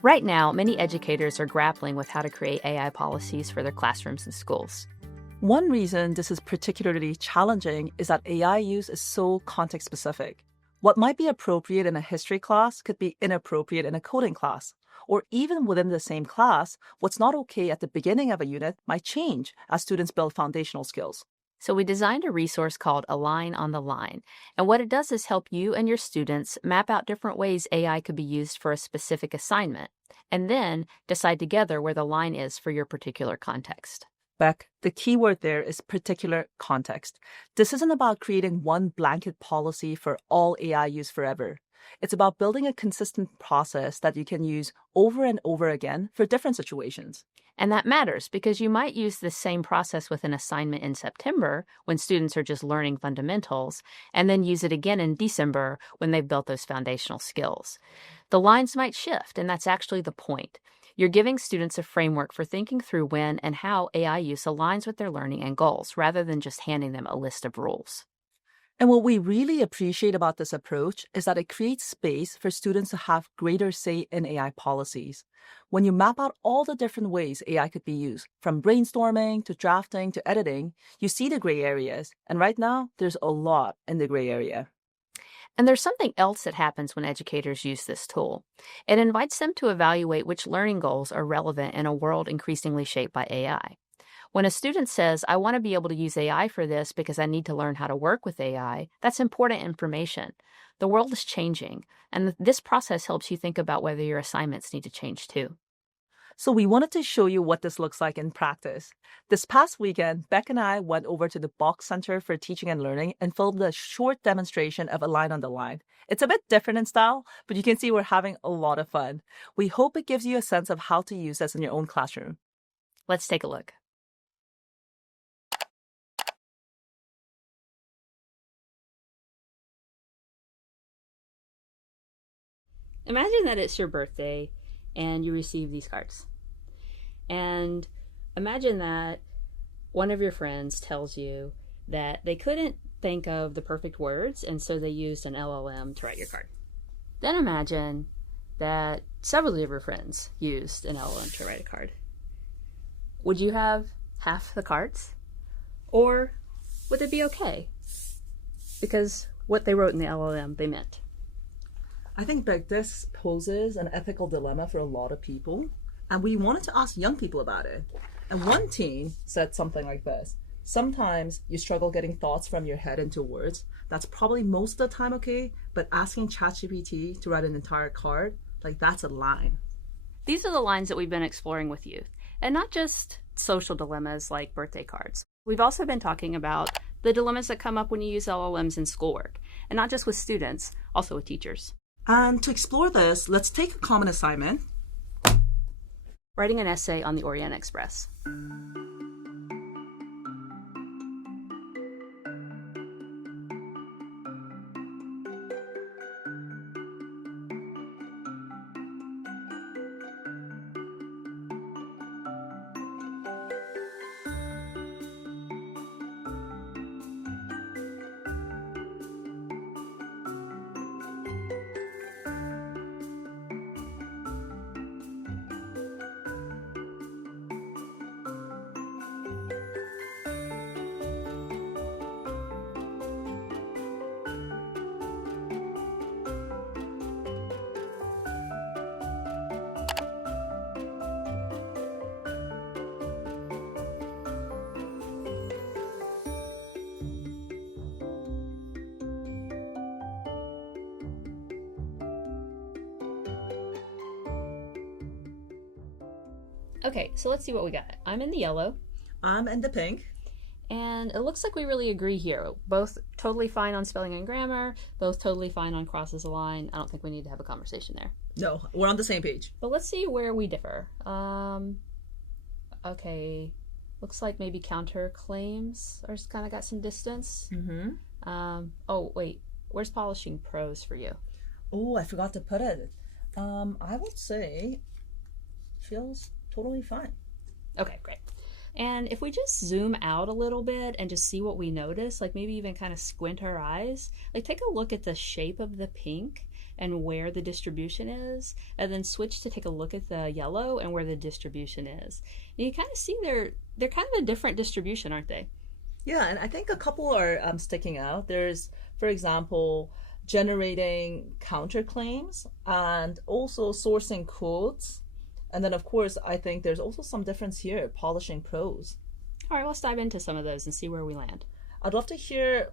Right now, many educators are grappling with how to create AI policies for their classrooms and schools. One reason this is particularly challenging is that AI use is so context specific. What might be appropriate in a history class could be inappropriate in a coding class. Or even within the same class, what's not okay at the beginning of a unit might change as students build foundational skills. So we designed a resource called Align on the Line. And what it does is help you and your students map out different ways AI could be used for a specific assignment, and then decide together where the line is for your particular context. Beck, the key word there is particular context. This isn't about creating one blanket policy for all AI use forever. It's about building a consistent process that you can use over and over again for different situations. And that matters because you might use the same process with an assignment in September when students are just learning fundamentals, and then use it again in December when they've built those foundational skills. The lines might shift, and that's actually the point. You're giving students a framework for thinking through when and how AI use aligns with their learning and goals, rather than just handing them a list of rules. And what we really appreciate about this approach is that it creates space for students to have greater say in AI policies. When you map out all the different ways AI could be used, from brainstorming to drafting to editing, you see the gray areas. And right now, there's a lot in the gray area. And there's something else that happens when educators use this tool. It invites them to evaluate which learning goals are relevant in a world increasingly shaped by AI. When a student says, I want to be able to use AI for this because I need to learn how to work with AI, that's important information. The world is changing, and this process helps you think about whether your assignments need to change too. So we wanted to show you what this looks like in practice. This past weekend, Beck and I went over to the Bach Center for Teaching and Learning and filmed a short demonstration of Align on the Line. It's a bit different in style, but you can see we're having a lot of fun. We hope it gives you a sense of how to use this in your own classroom. Let's take a look. Imagine that it's your birthday and you receive these cards. And imagine that one of your friends tells you that they couldn't think of the perfect words, and so they used an LLM to write your card. Then imagine that several of your friends used an LLM to write a card. Would you have half the cards? Or would it be okay? Because what they wrote in the LLM, they meant. I think, Beck, this poses an ethical dilemma for a lot of people, and we wanted to ask young people about it. And one teen said something like this: sometimes you struggle getting thoughts from your head into words. That's probably most of the time okay, but asking ChatGPT to write an entire card, like, that's a line. These are the lines that we've been exploring with youth, and not just social dilemmas like birthday cards. We've also been talking about the dilemmas that come up when you use LLMs in schoolwork, and not just with students, also with teachers. And to explore this, let's take a common assignment. Writing an essay on the Orient Express. Okay, so let's see what we got. I'm in the yellow. I'm in the pink. And it looks like we really agree here. Both totally fine on spelling and grammar, both totally fine on crosses a line. I don't think we need to have a conversation there. No, we're on the same page. But let's see where we differ. Okay, looks like maybe counterclaims are kind of got some distance. Oh, wait, where's polishing prose for you? Oh, I forgot to put it. I would say feels totally fine. Okay, great. And if we just zoom out a little bit and just see what we notice, like maybe even kind of squint our eyes, like take a look at the shape of the pink and where the distribution is, and then switch to take a look at the yellow and where the distribution is. And you kind of see they're kind of a different distribution, aren't they? Yeah, and I think a couple are sticking out. There's, for example, generating counterclaims and also sourcing quotes. And then, of course, I think there's also some difference here, polishing prose. All right, let's dive into some of those and see where we land. I'd love to hear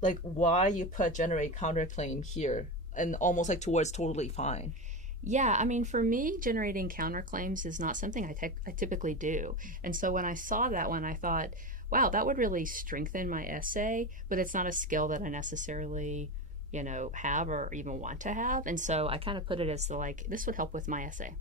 like why you put generate counterclaim here and almost like towards totally fine. Yeah, I mean, for me, generating counterclaims is not something I typically do. And so when I saw that one, I thought, wow, that would really strengthen my essay, but it's not a skill that I necessarily, have or even want to have. And so I kind of put it as this would help with my essay.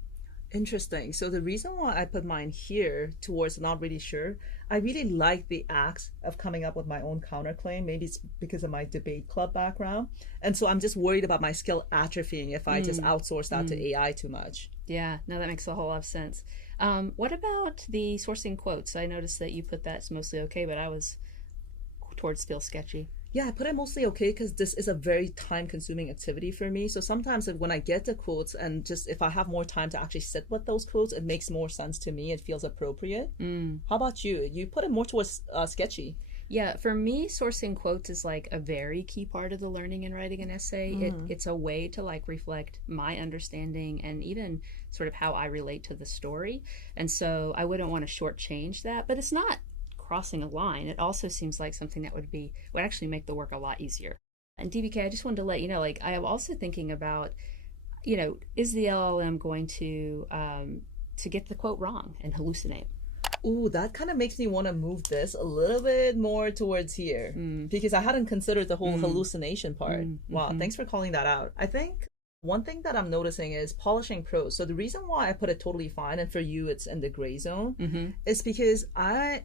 Interesting. So the reason why I put mine here towards not really sure, I really like the act of coming up with my own counterclaim. Maybe it's because of my debate club background. And so I'm just worried about my skill atrophying if I just outsource that to AI too much. Yeah, no, that makes a whole lot of sense. What about the sourcing quotes? I noticed that you put that's mostly okay, but I was towards still sketchy. Yeah, I put it mostly okay because this is a very time-consuming activity for me. So sometimes when I get the quotes and just if I have more time to actually sit with those quotes, it makes more sense to me. It feels appropriate. How about you? You put it more towards sketchy. Yeah, for me, sourcing quotes is like a very key part of the learning and writing an essay. It's a way to reflect my understanding and even sort of how I relate to the story. And so I wouldn't want to shortchange that, but it's not crossing a line. It also seems like something that would actually make the work a lot easier. And DBK, I just wanted to let you know, I am also thinking about, is the LLM going to get the quote wrong and hallucinate? Ooh, that kind of makes me want to move this a little bit more towards here because I hadn't considered the whole hallucination part. Wow, thanks for calling that out. I think one thing that I'm noticing is polishing prose. So the reason why I put it totally fine, and for you it's in the gray zone, is because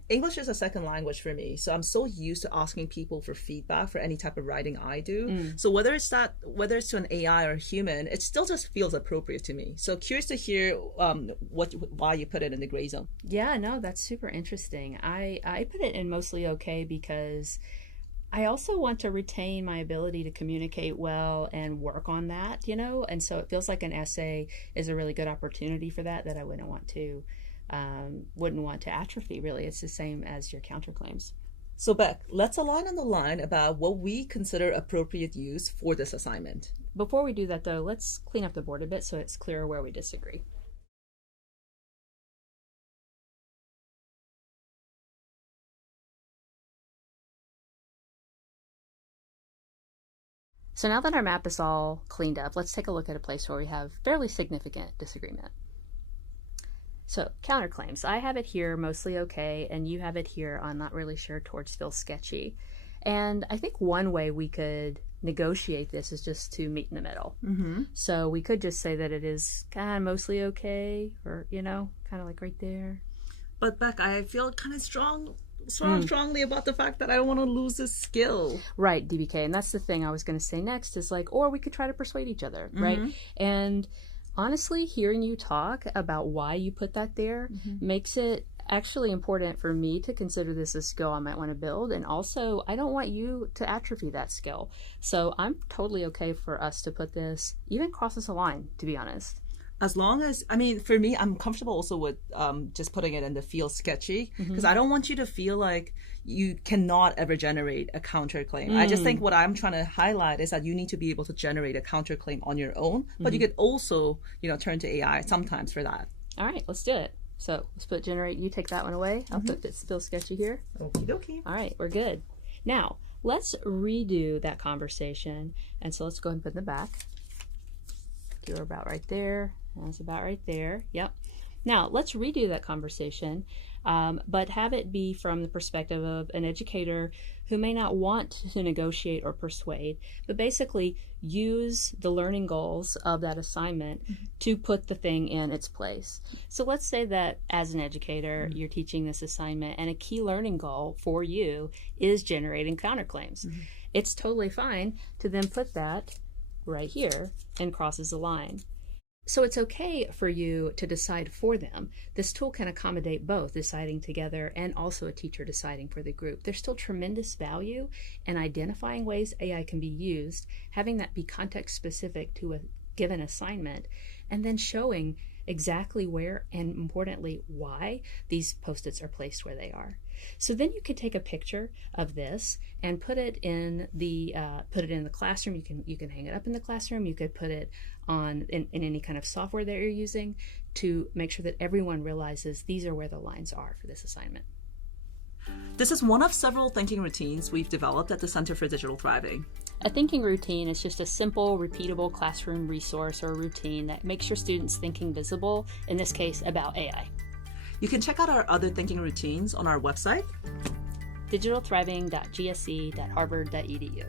English is a second language for me. So I'm so used to asking people for feedback for any type of writing I do. So whether it's to an AI or a human, it still just feels appropriate to me. So curious to hear why you put it in the gray zone. Yeah, no, that's super interesting. I put it in mostly okay because I also want to retain my ability to communicate well and work on that, and so it feels like an essay is a really good opportunity for that I wouldn't want to atrophy, really. It's the same as your counterclaims. So Beck, let's align on the line about what we consider appropriate use for this assignment. Before we do that, though, let's clean up the board a bit so it's clearer where we disagree. So now that our map is all cleaned up, let's take a look at a place where we have fairly significant disagreement. So counterclaims, I have it here mostly okay, and you have it here on not really sure towards still sketchy. And I think one way we could negotiate this is just to meet in the middle. So we could just say that it is kind of mostly okay, or kind of like right there. But Beck, I feel kind of strongly about the fact that I don't want to lose this skill. Right, DBK, and that's the thing I was going to say next is or we could try to persuade each other, right? And honestly, hearing you talk about why you put that there makes it actually important for me to consider this a skill I might want to build, and also I don't want you to atrophy that skill. So I'm totally okay for us to put this, even crosses a line, to be honest. As long as, for me, I'm comfortable also with just putting it in the feel sketchy, because I don't want you to feel like you cannot ever generate a counterclaim. I just think what I'm trying to highlight is that you need to be able to generate a counterclaim on your own, but you could also, turn to AI sometimes for that. All right, let's do it. So let's put generate, you take that one away. I'll put it's still sketchy here. Okie dokie. All right, we're good. Now, let's redo that conversation. And so let's go ahead and put in the back. You're about right there. That's about right there. Yep. Now, let's redo that conversation, but have it be from the perspective of an educator who may not want to negotiate or persuade, but basically use the learning goals of that assignment to put the thing in its place. So let's say that as an educator, you're teaching this assignment, and a key learning goal for you is generating counterclaims. It's totally fine to then put that right here and crosses the line. So it's okay for you to decide for them. This tool can accommodate both deciding together and also a teacher deciding for the group. There's still tremendous value in identifying ways AI can be used, having that be context specific to a given assignment, and then showing exactly where and importantly why these post-its are placed where they are. So then you could take a picture of this and put it in the classroom. You can hang it up in the classroom. You could put it on in any kind of software that you're using to make sure that everyone realizes these are where the lines are for this assignment. This is one of several thinking routines we've developed at the Center for Digital Thriving. A thinking routine is just a simple, repeatable classroom resource or routine that makes your students' thinking visible, in this case about AI. You can check out our other thinking routines on our website, digitalthriving.gsc.harvard.edu.